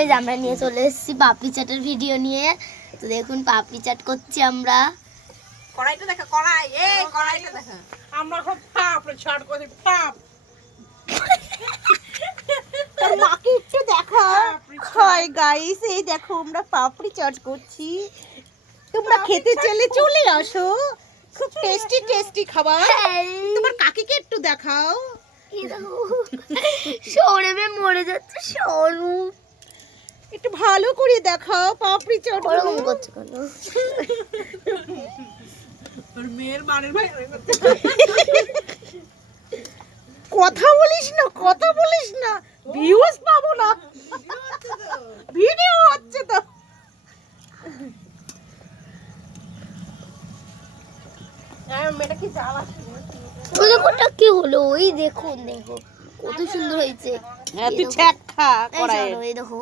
এই যে আমরা নিয়ে চলে এসেছি পাপড়ি চাটের ভিডিও নিয়ে। তো দেখুন পাপড়ি চাট করছি আমরা। কড়াইটা দেখা, কড়াই, এই কড়াইটা দেখা। আমরা খুব পাপড়ি চাট করি, পাপ। তোর মাকে একটু দেখা। হাই গাইস, এই দেখো আমরা পাপড়ি চাট করছি। তোমরা খেতে চাইলে চলে আসো, খুব টেস্টি টেস্টি খাবার। তোমার কাকিকে একটু দেখাও। সৌরভে মরে যাচ্ছে, সৌরভ একটু ভালো করে দেখাও পাপড়ি চাট। ওরকম করছে কেন? তোর মেয়ের মানের ভাই কথা বলিস না, কথা বলিস না, ভিউজ পাবো না। ভিডিও হচ্ছে তো। মেয়েটা কি জ্বালা। ওই দেখো ওটা কি হলো, ওই দেখুন দেখো কত সুন্দর হয়েছে। হ্যাঁ তুই ছ্যাক খা এই কড়াই। চলো, এই দেখো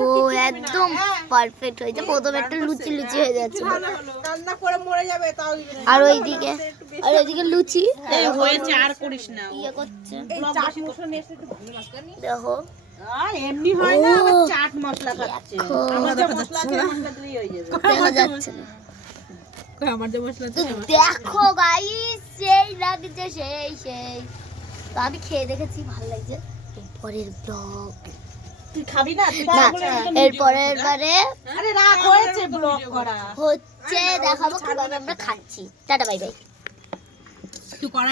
ও একদম পারফেক্ট হয়েছে। প্রথমে একটা লুচি লুচি হয়ে যাচ্ছে, রান্না করে মরে যাবে তাও আর ওইদিকে লুচি এই হয়েছে, আর করিস না। ইয়ে করছে। এই চাট মশলা নিয়ে এসে একটু ভালো মশলা নিয়ে দেখো এমনি হয় না, আবার চাট মশলা খাচ্ছে। দেখো, আমাদের মশলা আছে, মশলা দিলেই হয়ে যাবে। দেখা যাচ্ছে না। আমার যে মশলা তো দেখো গাইস, সেই লাগছে, সেই তো আমি খেয়ে দেখেছি, ভালো লাগছে। পরের ব্লগ তুই খাবি না? তুই না, বলে একটা এর video পরের কর। বারে আরে রাখ, হয়েছে ব্লগ করা। হচ্ছে দেখাবো কিভাবে আমরা খাচ্ছি। Tata bye bye. তুই কড়াই